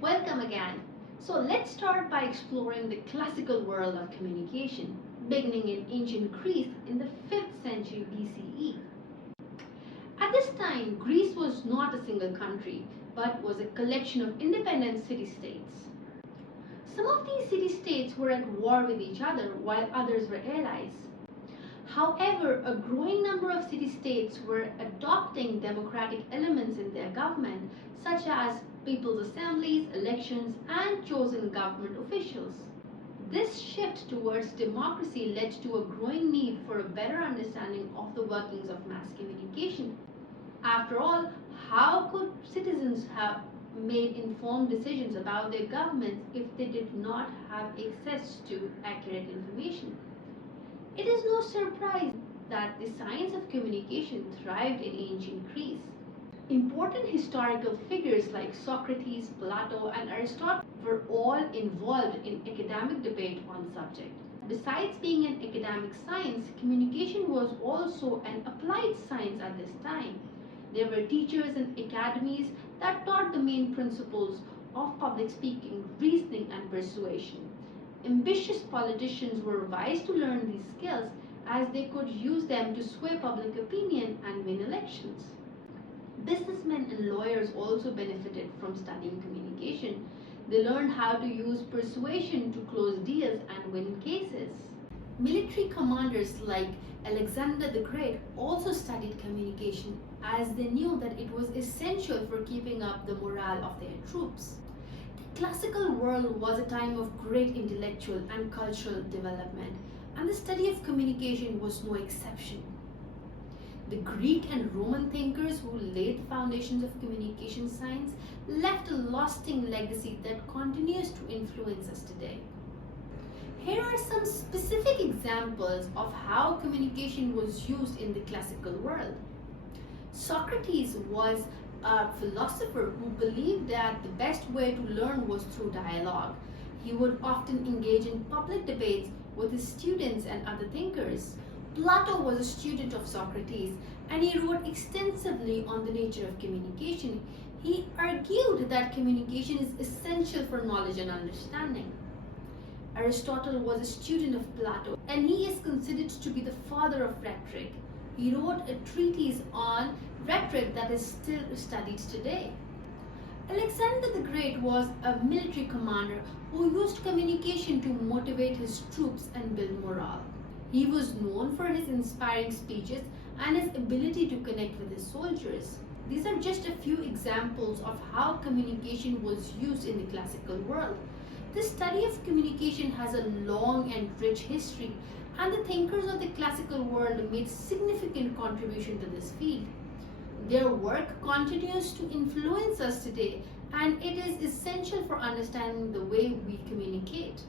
Welcome again. So let's start by exploring the classical world of communication, beginning in ancient Greece in the 5th century BCE. At this time, Greece was not a single country, but was a collection of independent city-states. Some of these city-states were at war with each other, while others were allies. However, a growing number of city-states were adopting democratic elements in their government, such as people's assemblies, elections, and chosen government officials. This shift towards democracy led to a growing need for a better understanding of the workings of mass communication. After all, how could citizens have made informed decisions about their governments if they did not have access to accurate information? It is no surprise that the science of communication thrived in ancient Greece. Important historical figures like Socrates, Plato, and Aristotle were all involved in academic debate on the subject. Besides being an academic science, communication was also an applied science at this time. There were teachers and academies that taught the main principles of public speaking, reasoning, and persuasion. Ambitious politicians were wise to learn these skills as they could use them to sway public opinion and win elections. Businessmen and lawyers also benefited from studying communication. They learned how to use persuasion to close deals and win cases. Military commanders like Alexander the Great also studied communication as they knew that it was essential for keeping up the morale of their troops. The classical world was a time of great intellectual and cultural development, and the study of communication was no exception. The Greek and Roman thinkers who laid the foundations of communication science left a lasting legacy that continues to influence us today. Here are some specific examples of how communication was used in the classical world. Socrates was a philosopher who believed that the best way to learn was through dialogue. He would often engage in public debates with his students and other thinkers. Plato was a student of Socrates and he wrote extensively on the nature of communication. He argued that communication is essential for knowledge and understanding. Aristotle was a student of Plato and he is considered to be the father of rhetoric. He wrote a treatise on rhetoric that is still studied today. Alexander the Great was a military commander who used communication to motivate his troops and build morale. He was known for his inspiring speeches and his ability to connect with his soldiers. These are just a few examples of how communication was used in the classical world. The study of communication has a long and rich history, and the thinkers of the classical world made significant contribution to this field. Their work continues to influence us today, and it is essential for understanding the way we communicate.